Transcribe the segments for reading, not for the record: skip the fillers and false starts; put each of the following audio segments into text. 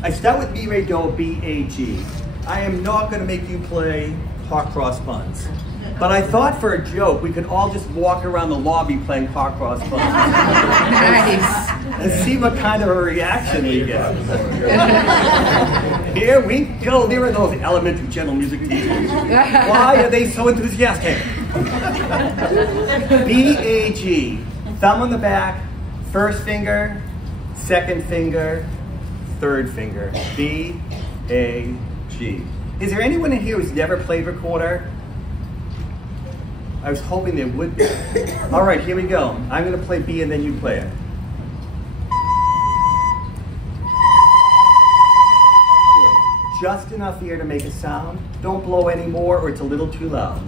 I start with B, Re, Do, B, A, G. I am not going to make you play hot cross buns. But I thought for a joke, we could all just walk around the lobby playing hot cross buns. Nice. And see what kind of a reaction we get. Here we go. There are those elementary general music teachers. Why are they so enthusiastic? B, A, G. Thumb on the back, first finger, second finger, third finger. B, A, G. Is there anyone in here who's never played recorder? I was hoping there would be. All right, here we go. I'm going to play B and then you play it. Good. Just enough air to make a sound. Don't blow any more or it's a little too loud.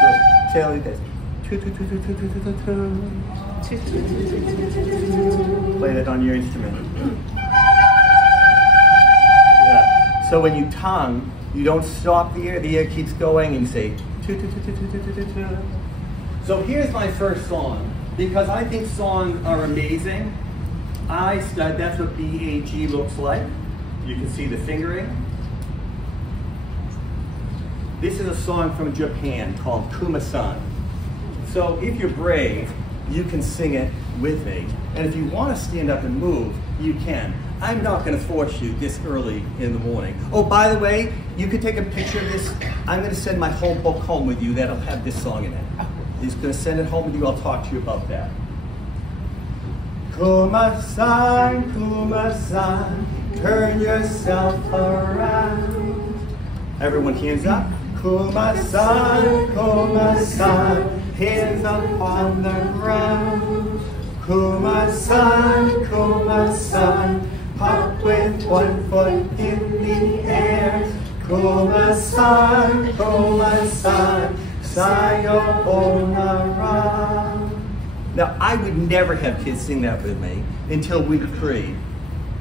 Good. Say it like this. Play that on your instrument. Yeah. So when you tongue, you don't stop the air keeps going and you say So here's my first song. Because I think songs are amazing, that's what B-A-G looks like. You can see the fingering. This is a song from Japan called Kuma-san. So if you're brave, you can sing it with me. And if you want to stand up and move, you can. I'm not going to force you this early in the morning. Oh, by the way, you can take a picture of this. I'm going to send my whole book home with you that'll have this song in it. He's going to send it home with you. I'll talk to you about that. Kuma-san, Kuma-san, turn yourself around. Everyone hands up. Kuma-san, Kuma-san, hands up on the ground. Kuma-san, Kuma-san, hop with 1 foot in the air. Kuma-san, Kuma-san, sayonara. Now, I would never have kids sing that with me until week 3.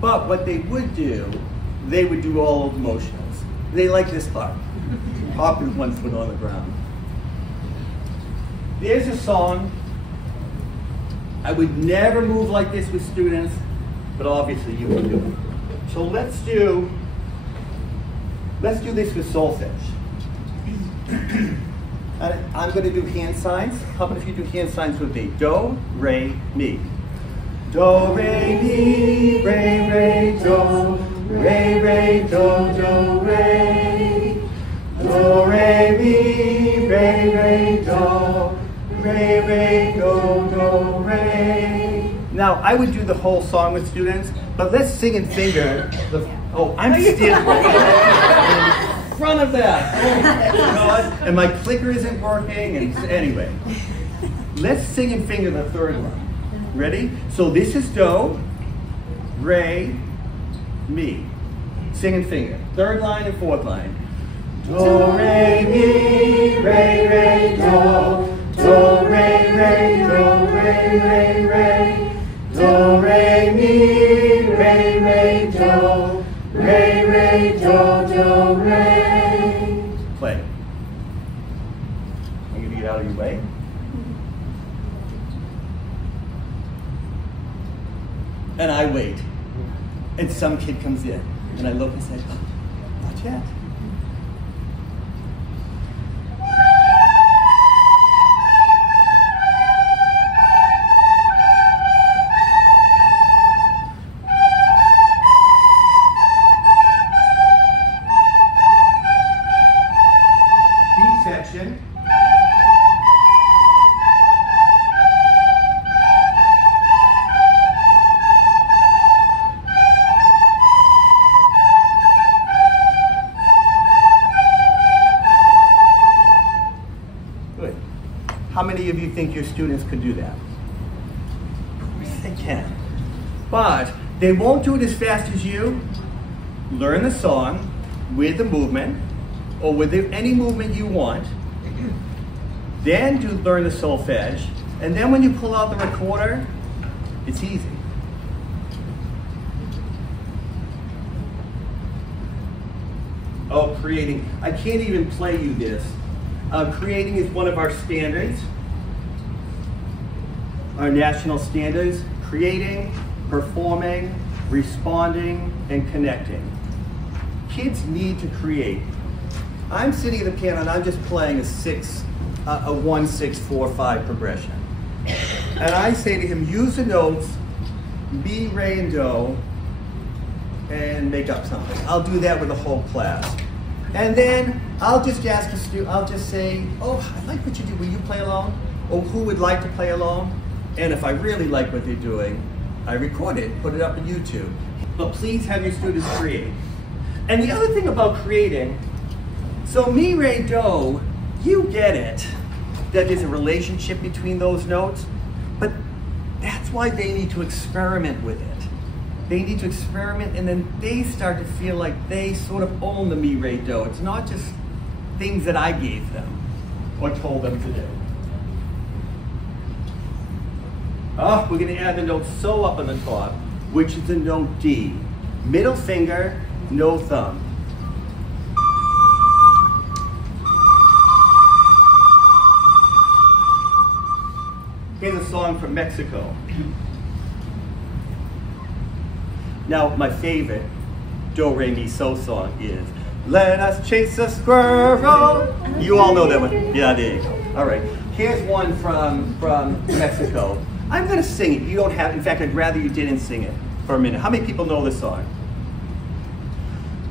But what they would do all of the motionals. They like this part. Hop with 1 foot on the ground. There's a song. I would never move like this with students, but obviously you can do it. So let's do this with solfege. I'm going to do hand signs. How about if you do hand signs with me? Do, re, mi. Do, re, mi, re, re, do. Re, re, do, do, re. Do, re, mi, re, re, do. Re, re, do, do, re. Now, I would do the whole song with students, but let's sing and finger. I'm still in front of that. And my clicker isn't working, and anyway. Let's sing and finger the third one. Ready? So this is do, re, mi. Sing and finger. Third line and fourth line. Do, re, mi, re, re, do. Do, re, re, do, re, re, re. Do, re, mi, re, re, do. Re, re, do, do, re. Play. I'm going to get out of your way. And I wait. And some kid comes in. And I look and say, oh, not yet. How many of you think your students could do that? They can. But they won't do it as fast as you. Learn the song with the movement, or with any movement you want. Then learn the solfege. And then when you pull out the recorder, it's easy. Oh, creating. I can't even play you this. Creating is one of our standards, our national standards. Creating, performing, responding, and connecting. Kids need to create. I'm sitting at the piano and I'm just playing a 1, 6, 4, 5 progression. And I say to him, use the notes, Mi, Re, and Do, and make up something. I'll do that with the whole class. And then I'll just ask a student, I'll just say, oh, I like what you do, will you play along? Or who would like to play along? And if I really like what they're doing, I record it, put it up on YouTube. But please have your students create. And the other thing about creating, so Mi, Re, Do, you get it, that there's a relationship between those notes, but that's why they need to experiment with it. They need to experiment, and then they start to feel like they sort of own the Mi, Re, Do. It's not just things that I gave them or told them to do. Oh, we're going to add the note So up on the top, which is the note D. Middle finger, no thumb. Here's a song from Mexico. Now, my favorite Do, Re, Mi, So song is Let Us Chase a Squirrel. You all know that one. Yeah, there you go. All right. Here's one from Mexico. I'm going to sing it. You don't have, in fact, I'd rather you didn't sing it for a minute. How many people know this song?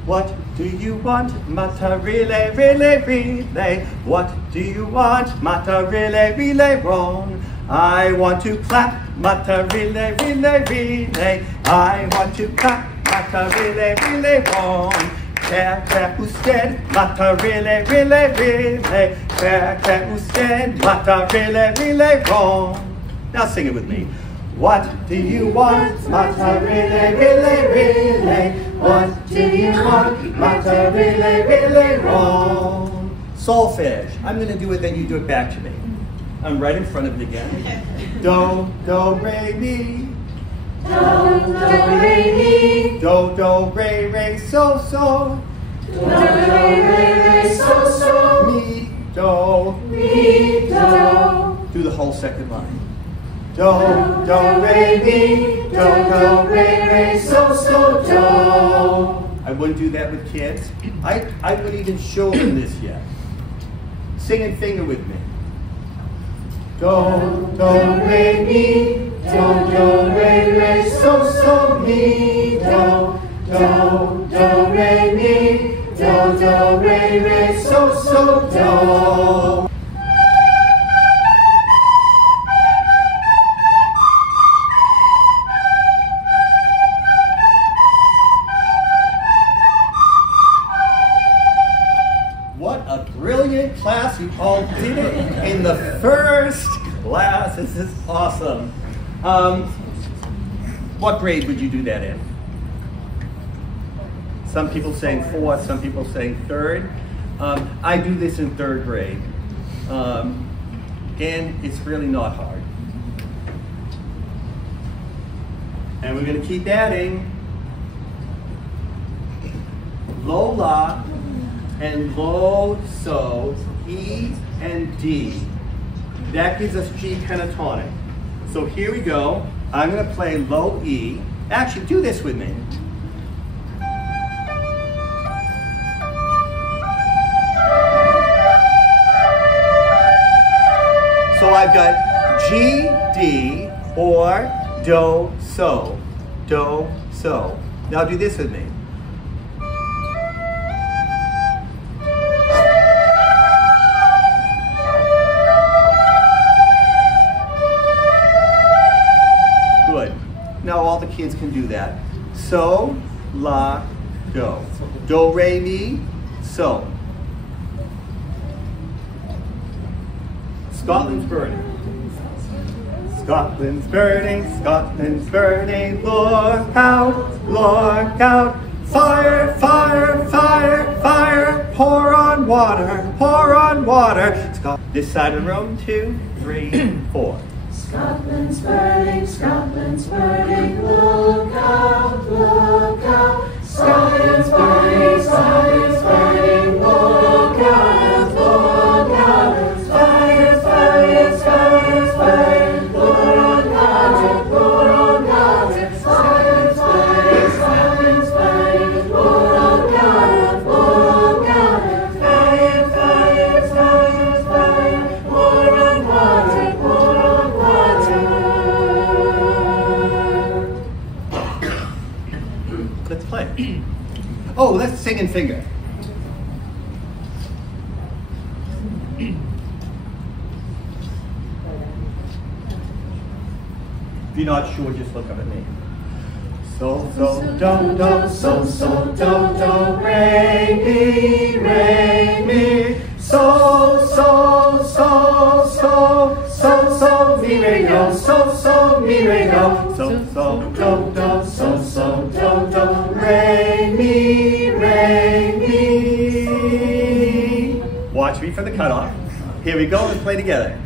What do you want? Mata rile, rile, rile. What do you want? Mata rile, rile, wrong. I want to clap. Mata rile, rile, rile. I want to clap. Mata rile, rile, wrong. Clap usted. Mata rile, rile, rile. Clap usted. Mata rile, rile, wrong. Now sing it with me. What do you want? Mata rile, rile, rile. What do you want? Mata rile, rile, wrong. Solfege. I'm going to do it, then you do it back to me. I'm right in front of it again. Do, do, re, mi. Do, do, re, mi. Do, do, re, re, so, so. Do, do, re, re, so, so. Mi, do. Mi, do. Do the whole second line. Do, do, re, mi. Do, do, re, re, so, so, do. I wouldn't do that with kids. I wouldn't even show them this yet. Sing and finger with me. Do, Do, re, mi. Do, do, re, re, so, so, mi. Do, do, do, re, mi. Do, do, re, re, so, so, do. What a brilliant class. You all did it in the first class. This is awesome. What grade would you do that in? Some people saying 4th, some people saying 3rd. I do this in 3rd grade. And it's really not hard. And we're going to keep adding. Lo, la, and lo, so, E and D. That gives us G pentatonic. So here we go. I'm going to play low E. Actually, do this with me. So I've got G, D, or Do, So. Do, So. Now do this with me. Good. Now all the kids can do that. So, la, do. Do, re, mi, so. Scotland's burning. Scotland's burning, Scotland's burning, look out, look out. Fire, fire, fire, fire, pour on water, pour on water. This side of the room, 2, 3, 4. Scotland's burning, look out, look out. Science fighting, science fighting, more colors, more colors. Science fighting, science fighting, more on colors, more on colors. Science fighting, science fighting, more on colors, more on colors. Science fighting, science fighting, more on water, more on water. Let's play. Oh, let's sing and finger. If you're not sure, just look up at me. So, do, do, so, do, re, mi. So, mi, re, do. So, mi, re, do. So, do, re, mi. Watch me for the cutoff. Here we go, let's play together.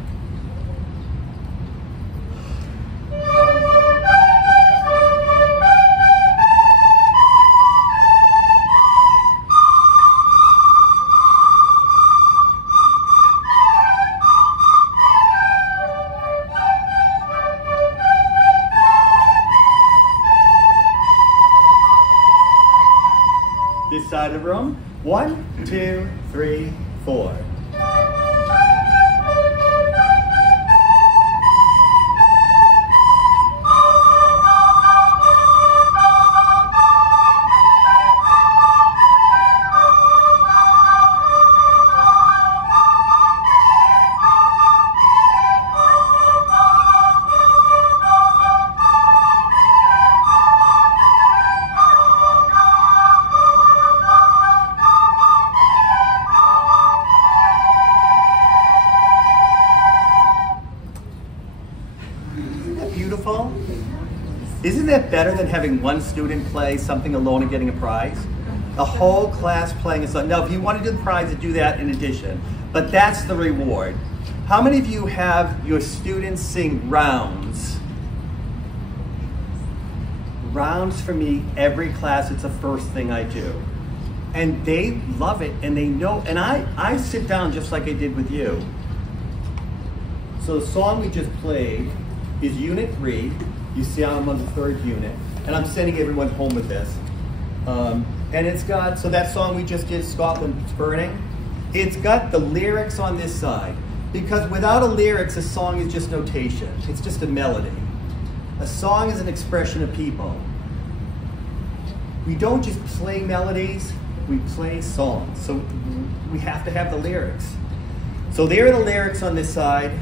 This side of the room. 1, 2, 3, 4. Beautiful. Isn't that better than having one student play something alone and getting a prize? The whole class playing a song. Now, if you want to do the prize, do that in addition. But that's the reward. How many of you have your students sing rounds? Rounds for me, every class, it's the first thing I do. And they love it, and they know, and I sit down just like I did with you. So the song we just played is Unit 3. You see I'm on the 3rd unit. And I'm sending everyone home with this. And it's got, so that song we just did, Scotland's Burning, it's got the lyrics on this side. Because without a lyrics, a song is just notation. It's just a melody. A song is an expression of people. We don't just play melodies, we play songs. So we have to have the lyrics. So there are the lyrics on this side.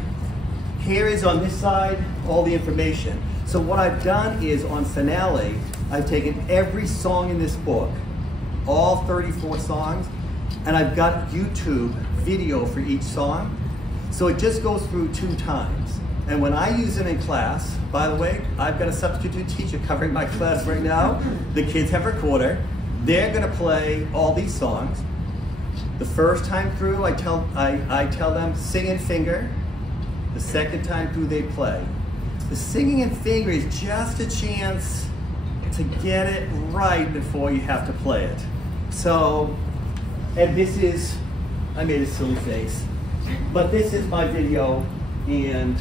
Here is on this side, all the information. So what I've done is on finale, I've taken every song in this book, all 34 songs, and I've got YouTube video for each song. So it just goes through 2 times. And when I use them in class, by the way, I've got a substitute teacher covering my class right now. The kids have a recorder. They're gonna play all these songs. The first time through, I tell them sing and finger. The second time through, they play. The singing and finger is just a chance to get it right before you have to play it. So, and this is, I made a silly face, but this is my video, and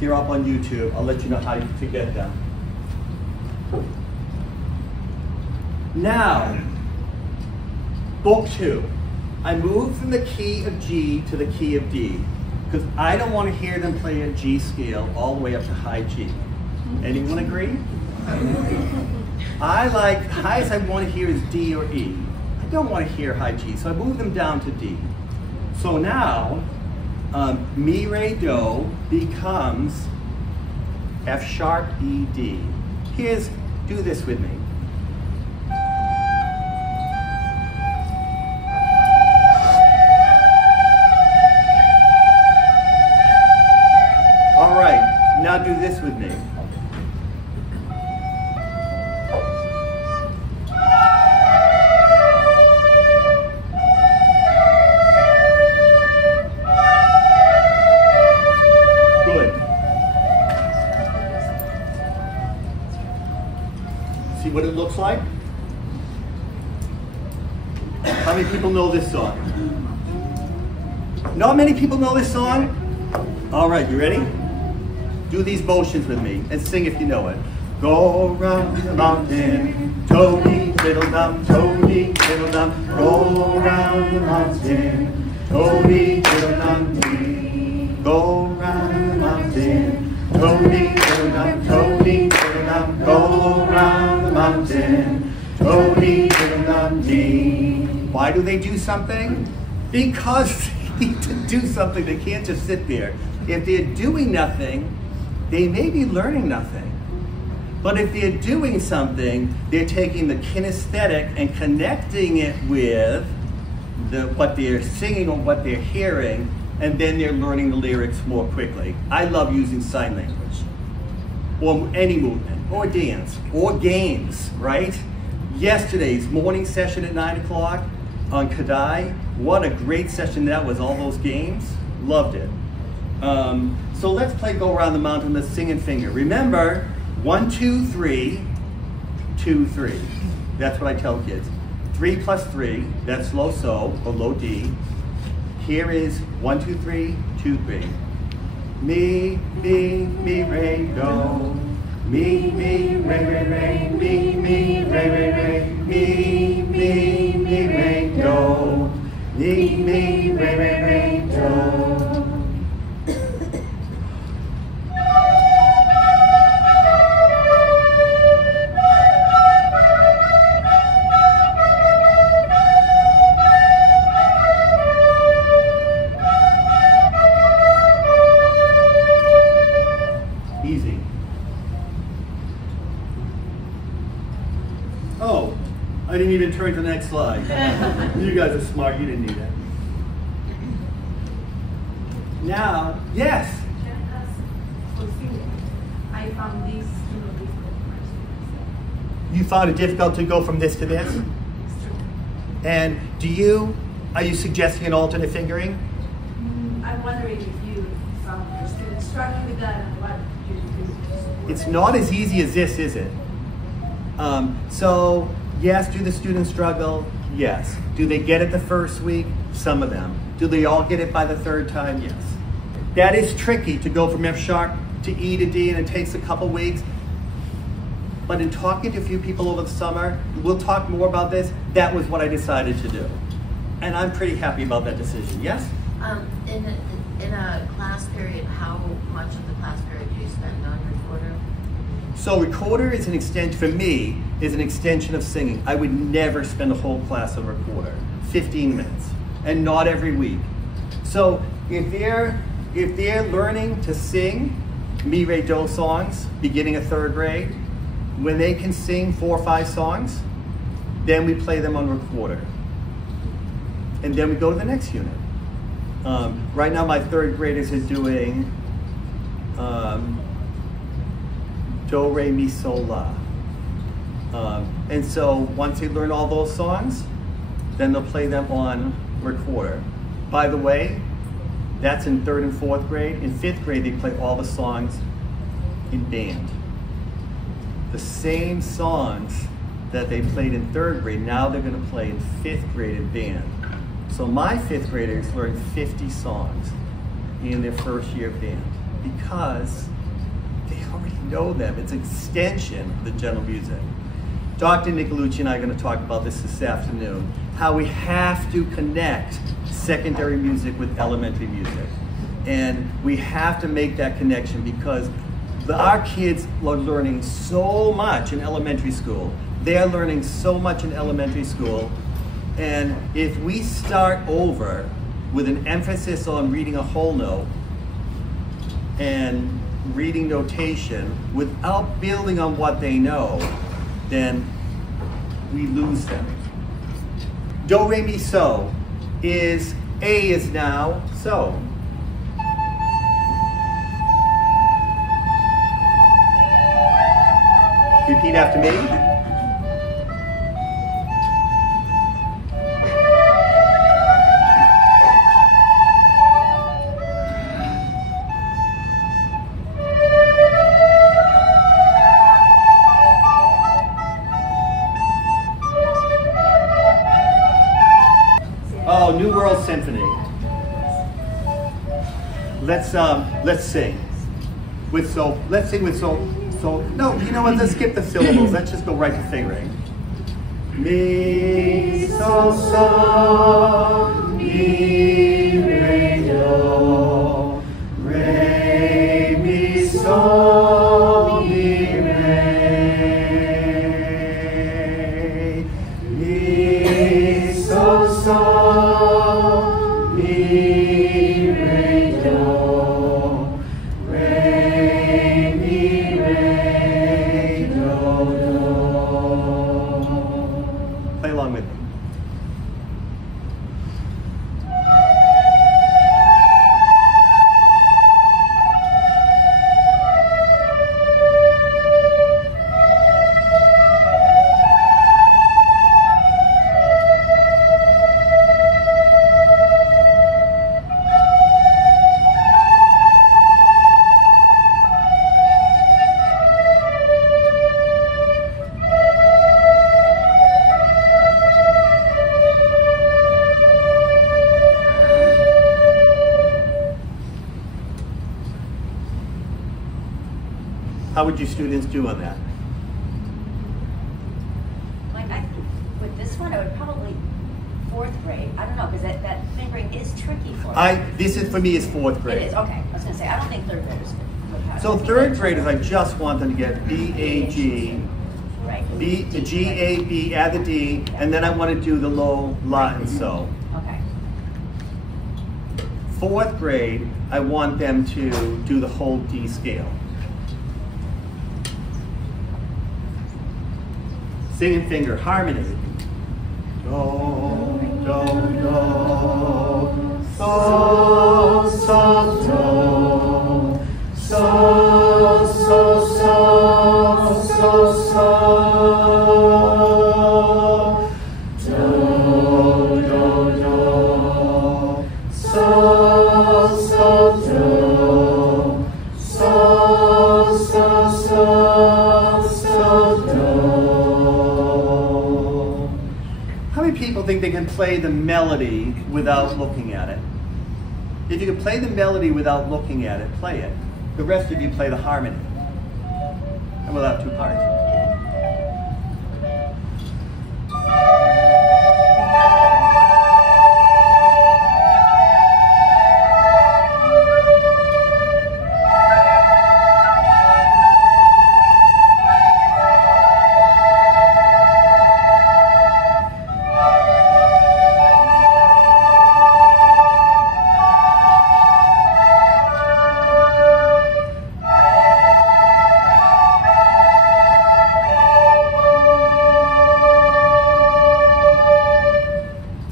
they're up on YouTube. I'll let you know how to get them. Now, book 2. I moved from the key of G to the key of D, because I don't want to hear them play a G scale all the way up to high G. Anyone agree? I like, the highest I want to hear is D or E. I don't want to hear high G, so I moved them down to D. So now, mi, re, do becomes F sharp, E, D. Here's, do this with me. All right, now do this with me. See what it looks like? How many people know this song? Not many people know this song? All right, you ready? Do these motions with me and sing if you know it. Go round the mountain, Tony Fiddledum, Tony Fiddledum. Go round the mountain, Tony Fiddledum dee. Go round the mountain, Tony Fiddledum, Tony Fiddledum. Go round the mountain, Tony Fiddledum dee. Why do they do something? Because they need to do something. They can't just sit there. If they're doing nothing, they may be learning nothing. But if they're doing something, they're taking the kinesthetic and connecting it with what they're singing or what they're hearing, and then they're learning the lyrics more quickly. I love using sign language, or any movement, or dance, or games, right? Yesterday's morning session at 9 o'clock on Kadai, what a great session that was, all those games, loved it. So let's play Go Around the Mountain, let's sing and finger. Remember, 1, 2, 3, 2, 3. That's what I tell kids. 3 plus 3, that's low so, or low D. Here is 1, 2, 3, 2, 3. Mi, re, do. Mi, re, re, mi, re, mi, re, do. Mi, re, do. Easy. Oh, I didn't even turn to the next slide. You guys are smart, you didn't need it. Now, yes? I found this difficult. You found it difficult to go from this to this? And are you suggesting an alternate fingering? I'm wondering if you found your students struggling with that and what you do. It's not as easy as this, is it? So, yes, do the students struggle? Yes. Do they get it the first week? Some of them. Do they all get it by the third time? Yes. That is tricky to go from F sharp to E to D, and it takes a couple weeks. But in talking to a few people over the summer, we'll talk more about this, that was what I decided to do. And I'm pretty happy about that decision, yes? In a class period, how much of the class period do you spend on recorder? So recorder is an extension, for me, is an extension of singing. I would never spend a whole class on recorder, 15 minutes, and not every week. So if they're learning to sing mi, re, do songs, beginning of 3rd grade, when they can sing 4 or 5 songs, then we play them on recorder. And then we go to the next unit. Right now my 3rd graders are doing do, re, mi, sol, la. And so once they learn all those songs, then they'll play them on recorder. By the way, that's in 3rd and 4th grade. In 5th grade, they play all the songs in band. The same songs that they played in 3rd grade, now they're gonna play in 5th grade in band. So my 5th graders learned 50 songs in their first year of band because they already know them. It's an extension of the general music. Dr. Nicolucci and I are gonna talk about this afternoon, how we have to connect secondary music with elementary music. And we have to make that connection because our kids are learning so much in elementary school. They're learning so much in elementary school. And if we start over with an emphasis on reading a whole note and reading notation without building on what they know, then we lose them. Do, re, mi, so is, A is now so. Repeat after me. Let's sing with so. Let's sing with so. So no, you know what? Let's skip the syllables. Let's just go right to fingering. Mi so so mi re do re mi so mi re mi so so mi re do re mi re do do. Play along with me. How would you students do on that? Like I think with this one, I would probably 4th grade. I don't know, because that fingering is tricky for me. This is for me is 4th grade. It is, okay. I was gonna say, I don't think 3rd graders would have. So 3rd graders, I just want them to get B, A, G, Right. B, the G, A, B, add the D, and then I want to do the low Latin so. Okay. 4th grade, I want them to do the whole D scale. Sing and finger, harmony. Do, do, do, so, so, do, so, so, so, so, so, do, do, do, so, so, do, so, so, so, so, do. How many people think they can play the melody without looking at it? If you can play the melody without looking at it, play it. The rest of you play the harmony. And we'll have 2 parts.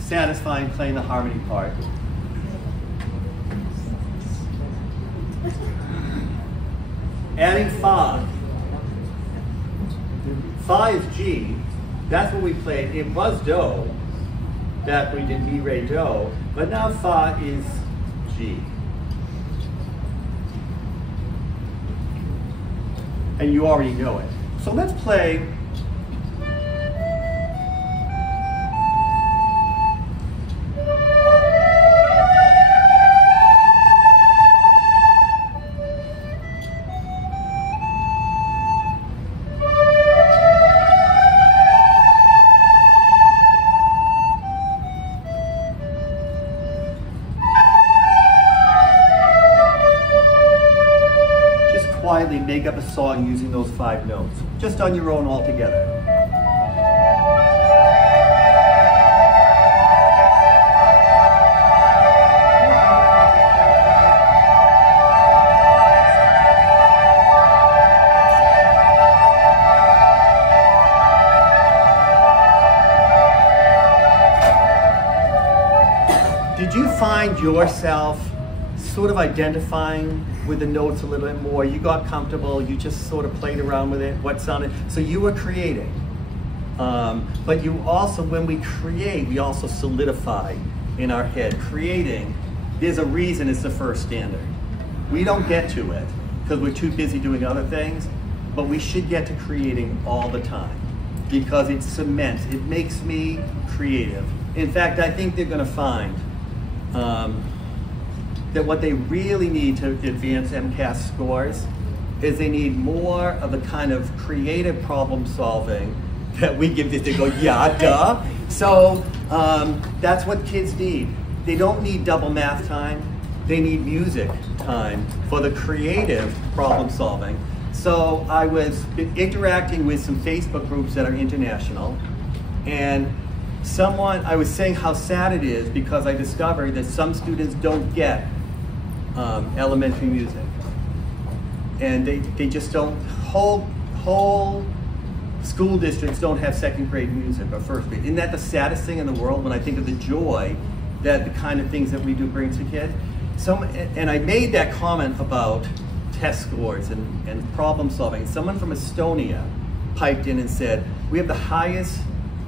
Satisfying playing the harmony part. Adding fa. Fa is G. That's what we played. It was do. That we did mi, re, do. But now fa is G. And you already know it. So let's play. Quietly make up a song using those 5 notes, just on your own altogether. Did you find yourself sort of identifying with the notes a little bit more? You got comfortable, you just sort of played around with it, what sounded, so you were creating. But you also, when we create, we also solidify in our head. Creating, there's a reason it's the first standard. We don't get to it because we're too busy doing other things, but we should get to creating all the time because it cements, it makes me creative. In fact, I think they're gonna find that what they really need to advance MCAS scores is they need more of the kind of creative problem solving that we give this. They go, yeah, duh. So that's what kids need. They don't need double math time. They need music time for the creative problem solving. So I was interacting with some Facebook groups that are international, and I was saying how sad it is because I discovered that some students don't get elementary music. And they just don't, whole school districts don't have second grade music or first grade. Isn't that the saddest thing in the world when I think of the joy that the kind of things that we do bring to kids? And I made that comment about test scores and problem solving. Someone from Estonia piped in and said, we have the highest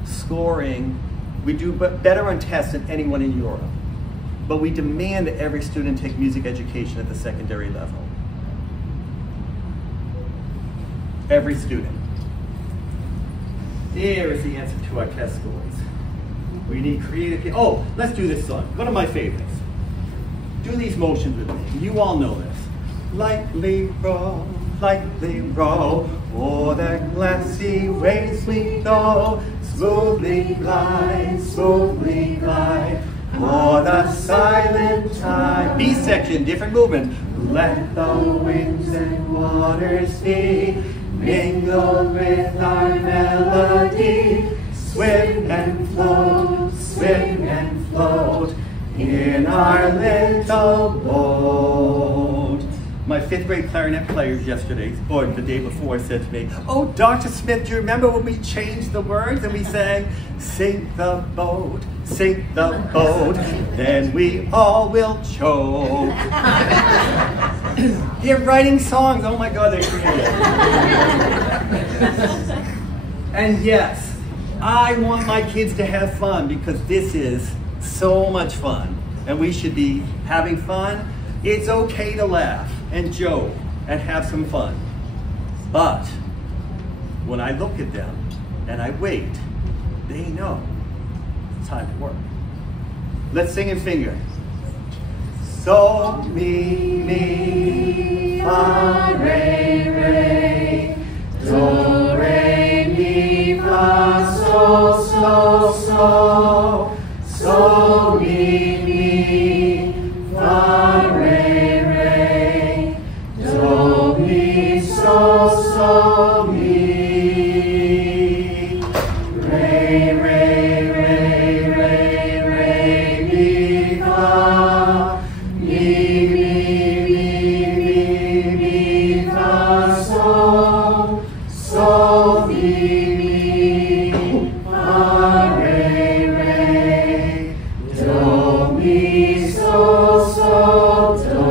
scoring, we do better on tests than anyone in Europe. But we demand that every student take music education at the secondary level. Every student. There is the answer to our test scores. We need creative, oh, let's do this song. One of my favorites. Do these motions with me. You all know this. Lightly roll, o'er the glassy waves we go. Smoothly glide, o'er the silent tide. B section, different movement. Let the winds and waters be mingled with our melody. Swim and float in our little boat. My 5th grade clarinet players yesterday, or the day before, said to me, oh, Dr. Smith, do you remember when we changed the words and we sang, sink the boat, then we all will choke. They're writing songs, oh my God, they're creative. And yes, I want my kids to have fun because this is so much fun and we should be having fun. It's okay to laugh and joke and have some fun. But when I look at them and I wait, they know it's time to work. Let's sing and finger. So, mi, fa, re, do, re, mi, fa, so, so, mi, fa, re, do, mi, so, mi, mi, fa, mi, fa, so, mi, fa, re, do, mi, so, do.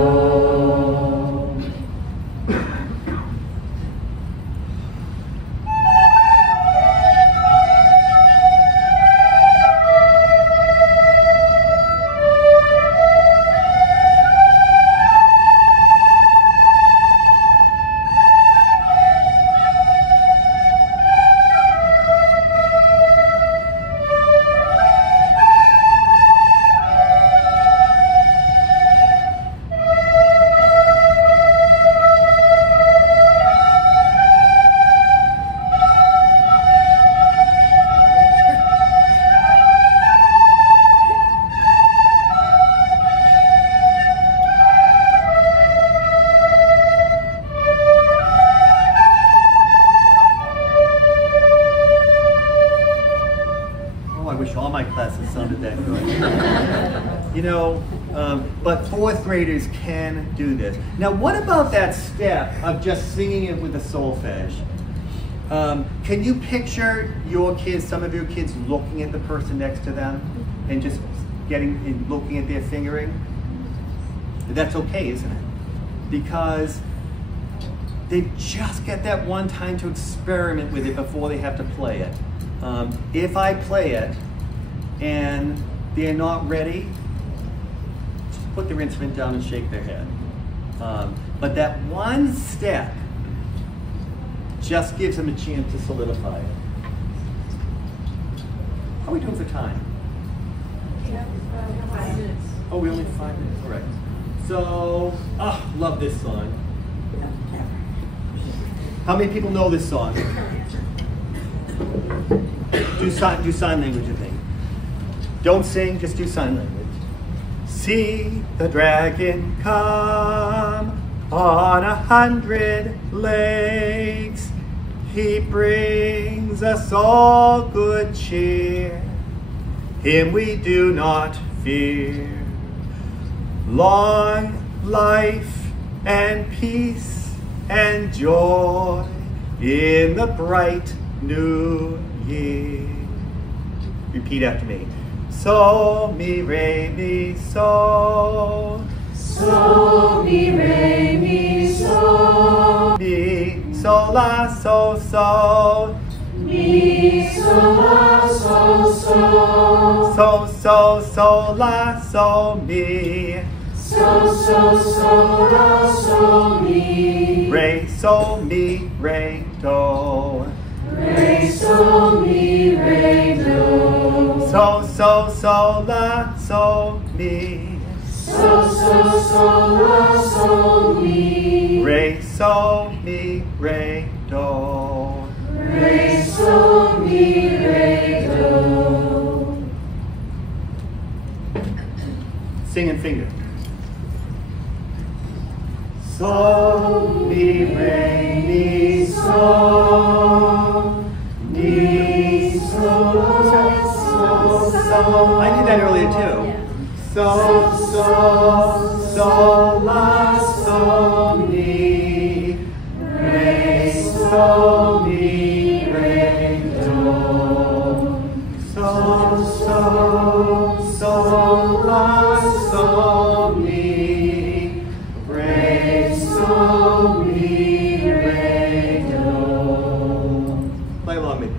But 4th graders can do this. Now, what about that step of just singing it with the solfege? Can you picture your kids, some of your kids, looking at the person next to them and just looking at their fingering? That's okay, isn't it? Because they just get that one time to experiment with it before they have to play it. If I play it and they're not ready, put their instrument down and shake their head. But that one step just gives them a chance to solidify it. How are we doing for time? 5 minutes. Oh, we only have 5 minutes, all right. So so, love this song. How many people know this song? Do sign language, I think. Don't sing, just do sign language. See the dragon come on 100 legs. He brings us all good cheer. Him we do not fear. Long life and peace and joy in the bright new year. Repeat after me. So, mi, re, mi, so. So, mi, re, mi, so. Mi, so, la, so, so. Mi, so, la, so, so. So, so, so, la, so, mi. So, so, so, la, so, mi. Re, so, mi, re, do. Re, so, mi, re, do. So, so, so, la, so, mi. So, so, so, la, so, mi. Re, so, mi, re, do. Re, so, mi, re, do. Sing and finger. So, mi, re, mi, so. Mi, so, so, so. I did that earlier too. So, so, so, la, so, mi. Re, so, mi, re, do. So, so, so, la, so, mi. Re, so, mi, re, do. Play along with me.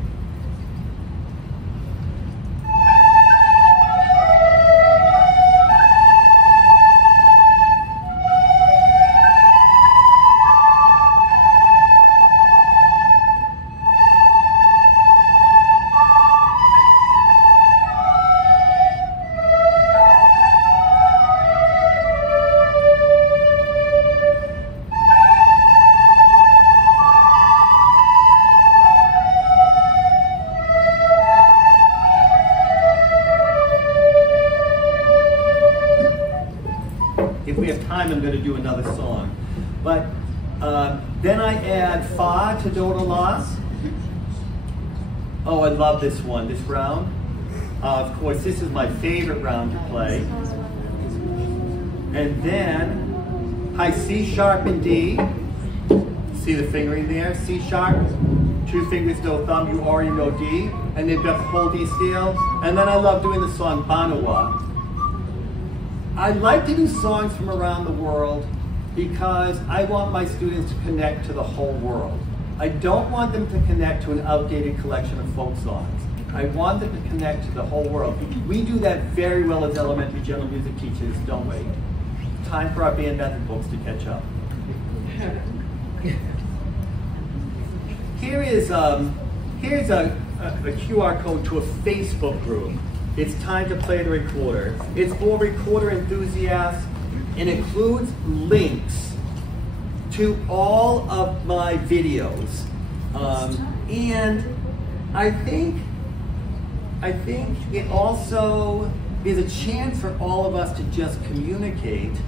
If we have time, I'm going to do another song. But then I add fa to do to la. Oh, I love this one, this round. Of course, this is my favorite round to play. And then high C sharp and D. See the fingering there? C sharp, 2 fingers, no thumb, you already know D. And they've got the whole D scale. And then I love doing the song Banawa. I like to do songs from around the world because I want my students to connect to the whole world. I don't want them to connect to an outdated collection of folk songs. I want them to connect to the whole world. We do that very well as elementary general music teachers, don't we? Time for our band method books to catch up. Here's a QR code to a Facebook group. It's time to play the recorder. It's for recorder enthusiasts and includes links to all of my videos. And I think it also is a chance for all of us to just communicate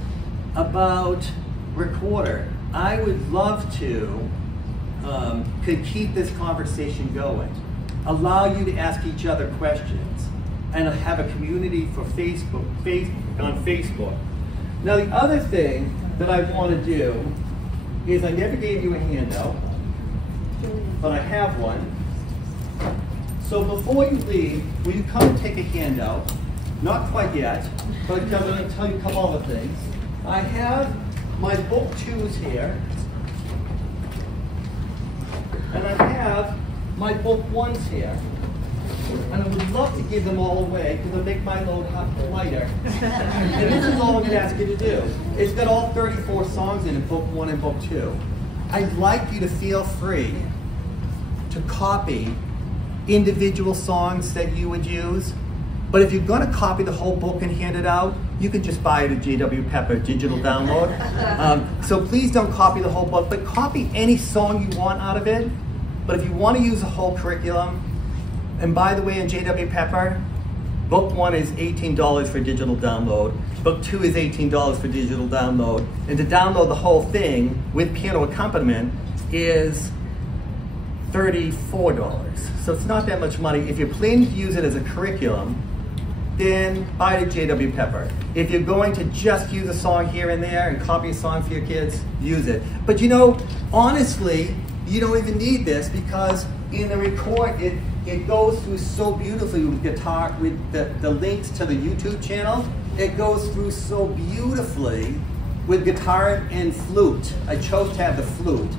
about recorder. I would love to could keep this conversation going, allow you to ask each other questions, and have a community for on Facebook. Now the other thing that I want to do is I never gave you a handout, but I have one. So before you leave, will you come and take a handout? Not quite yet, but I'm going to tell you a couple other things. I have my book 2s here, and I have my book 1s here. And I would love to give them all away because it'll make my load lighter. And this is all I'm going to ask you to do. It's got all 34 songs in book 1 and book 2. I'd like you to feel free to copy individual songs that you would use. But if you're going to copy the whole book and hand it out, you can just buy it at J.W. Pepper digital download. So please don't copy the whole book, but copy any song you want out of it. But if you want to use a whole curriculum, and by the way, in J.W. Pepper, book 1 is $18 for digital download. Book 2 is $18 for digital download. And to download the whole thing with piano accompaniment is $34. So it's not that much money. If you're planning to use it as a curriculum, then buy it at J.W. Pepper. If you're going to just use a song here and there and copy a song for your kids, use it. But you know, honestly, you don't even need this because in the record, it goes through so beautifully with guitar, with the links to the YouTube channel. It goes through so beautifully with guitar and flute. I chose to have the flute.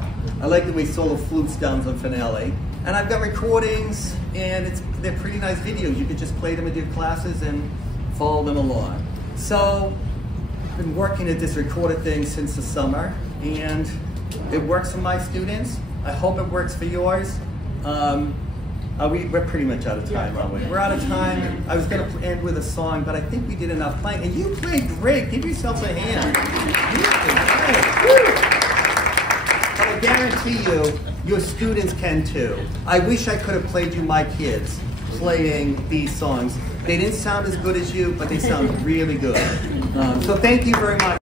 I like the way solo flute sounds on Finale. And I've got recordings, and they're pretty nice videos. You could just play them with your classes and follow them along. So, I've been working at this recorded thing since the summer, and it works for my students. I hope it works for yours. We're pretty much out of time, aren't we? We're out of time. I was going to end with a song, but I think we did enough playing. And you played great. Give yourself a hand. You did great. But I guarantee you, your students can too. I wish I could have played you my kids playing these songs. They didn't sound as good as you, but they sound really good. So thank you very much.